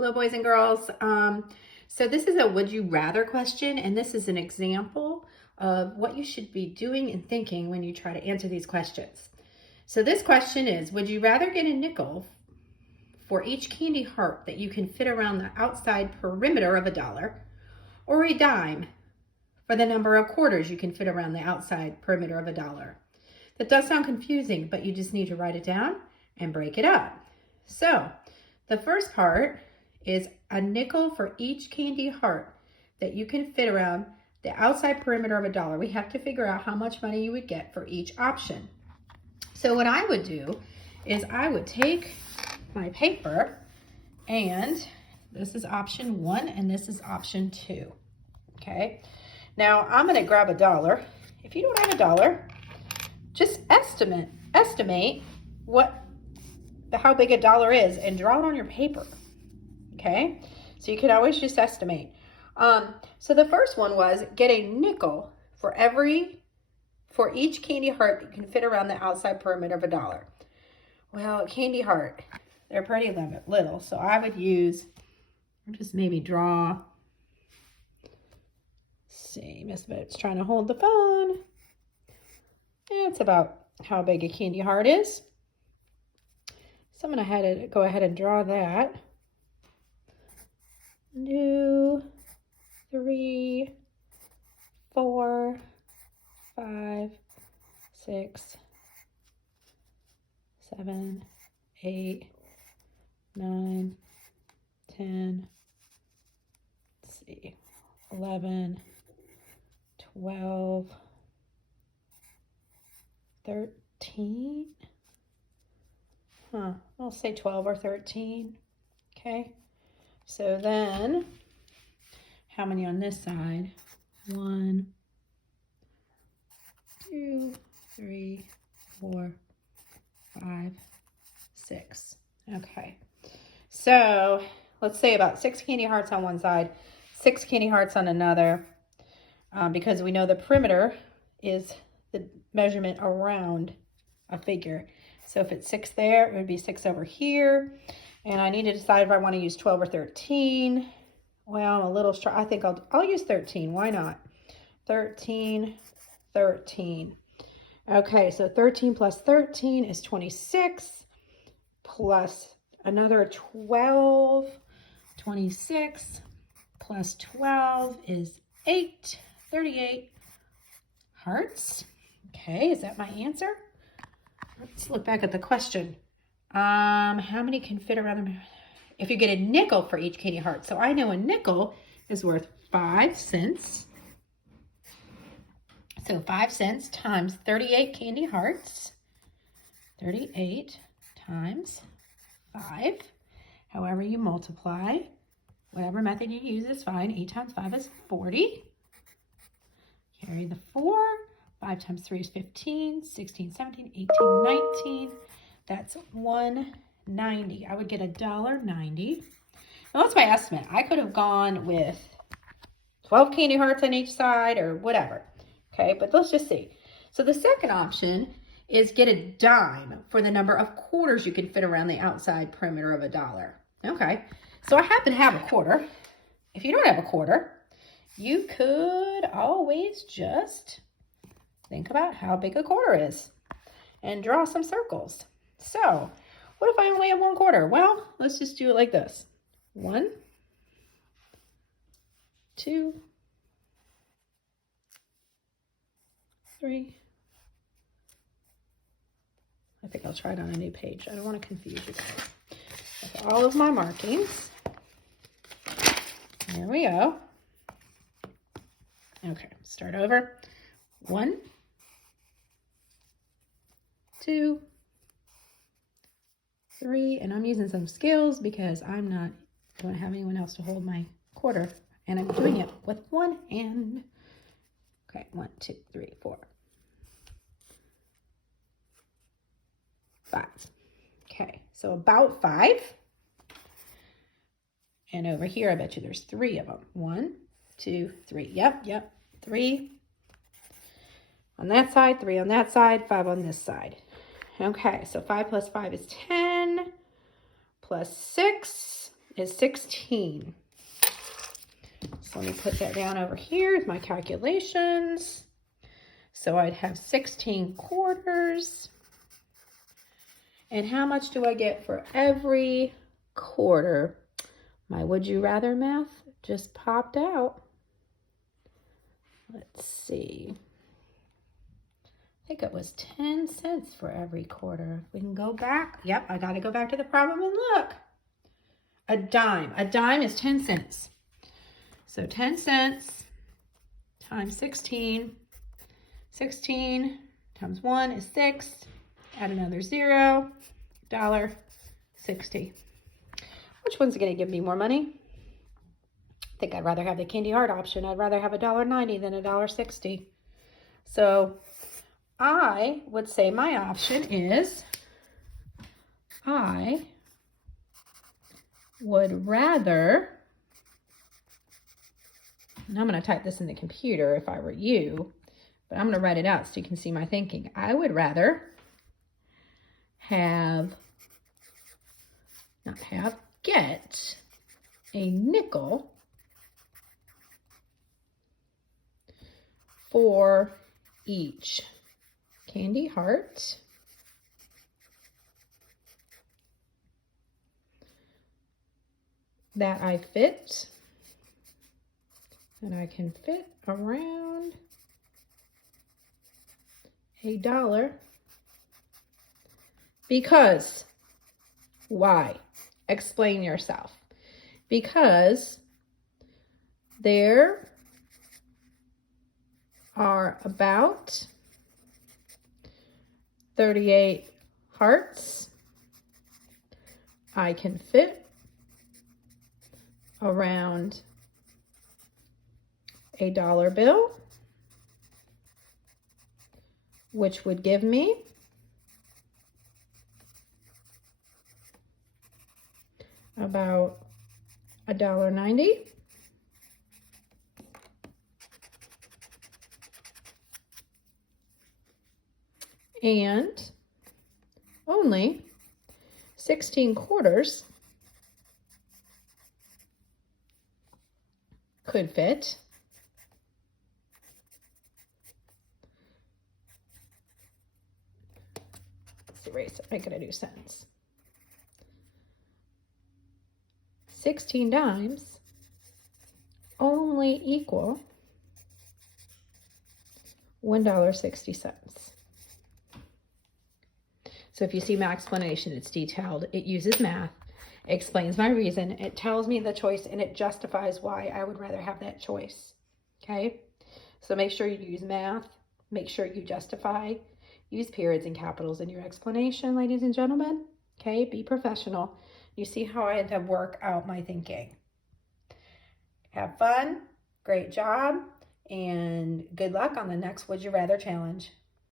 Hello, boys and girls. So this is a would you rather question, and this is an example of what you should be doing and thinking when you try to answer these questions. So this question is, would you rather get a nickel for each candy heart that you can fit around the outside perimeter of $1, or a dime for the number of quarters you can fit around the outside perimeter of $1? That does sound confusing, but you just need to write it down and break it up. So the first part is a nickel for each candy heart that you can fit around the outside perimeter of $1. We have to figure out how much money you would get for each option. So what I would do is I would take my paper, and this is option 1 and this is option 2. Okay, now I'm going to grab $1. If you don't have $1, just estimate how big $1 is and draw it on your paper. Okay, so you can always just estimate. So the first one was get a nickel for each candy heart that you can fit around the outside perimeter of $1. Well, candy heart, they're pretty little, so I would just maybe draw. See, Miss Boat's trying to hold the phone. It's about how big a candy heart is. So I'm going to go ahead and draw that. 2, 3, 4, 5, 6, 7, 8, 9, 10, let's see, 11, 12, 13. I'll say 12 or 13. Okay. So then, how many on this side? 1, 2, 3, 4, 5, 6. Okay. So let's say about 6 candy hearts on one side, 6 candy hearts on another, because we know the perimeter is the measurement around a figure. So if it's 6 there, it would be 6 over here. And I need to decide if I want to use 12 or 13. Well, I'm a little strong. I think I'll use 13. Why not? 13, 13. Okay, so 13 plus 13 is 26, plus another 12. 26 plus 12 is 8, 38 hearts. Okay, is that my answer? Let's look back at the question. How many can fit around them? If you get a nickel for each candy heart. So I know a nickel is worth 5 cents. So 5 cents times 38 candy hearts. 38 times 5. However you multiply, whatever method you use is fine. 8 times 5 is 40. Carry the 4. 5 times 3 is 15, 16, 17, 18, 19. That's $1.90. I would get $1.90. Now that's my estimate. I could have gone with 12 candy hearts on each side or whatever. Okay, but let's just see. So the second option is get a dime for the number of quarters you can fit around the outside perimeter of $1. Okay, so I happen to have a quarter. If you don't have a quarter, you could always just think about how big a quarter is and draw some circles. So what if I only have 1 quarter? Well, let's just do it like this. 1, 2, 3. I think I'll try it on a new page. I don't want to confuse you guys. With all of my markings. There we go. Okay, start over. 1, 2, 3, and I'm using some scales because I don't have anyone else to hold my quarter, and I'm doing it with one hand. Okay, 1, 2, 3, 4, 5. Okay, so about 5. And over here, I bet you there's 3 of them. 1, 2, 3. Yep, 3 on that side, 3 on that side, 5 on this side. Okay, so 5 plus 5 is 10, plus 6 is 16. So let me put that down over here with my calculations. So I'd have 16 quarters. And how much do I get for every quarter? My would you rather math just popped out. Let's see. I think it was 10 cents for every quarter. We can go back. Yep, I got to go back to the problem and look. A dime. A dime is 10 cents. So 10 cents times 16. 16 times 1 is 6. Add another 0. $1.60. Which one's going to give me more money? I think I'd rather have the candy heart option. I'd rather have $1.90 than $1.60. So I would say my option is I would rather, and I'm going to type this in the computer if I were you, but I'm going to write it out so you can see my thinking. I would rather get a nickel for each candy heart that I fit, and I can fit around $1. Because, why? Explain yourself. Because there are about 38 hearts. I can fit around $1 bill, which would give me about $1.90. And only 16 quarters could fit let's erase it, make it a new sentence. 16 dimes only equal $1.60. So if you see my explanation, it's detailed. It uses math, it explains my reason, it tells me the choice, and it justifies why I would rather have that choice. Okay? So make sure you use math, make sure you justify, use periods and capitals in your explanation, ladies and gentlemen. Okay? Be professional. You see how I had to work out my thinking. Have fun, great job, and good luck on the next Would You Rather challenge.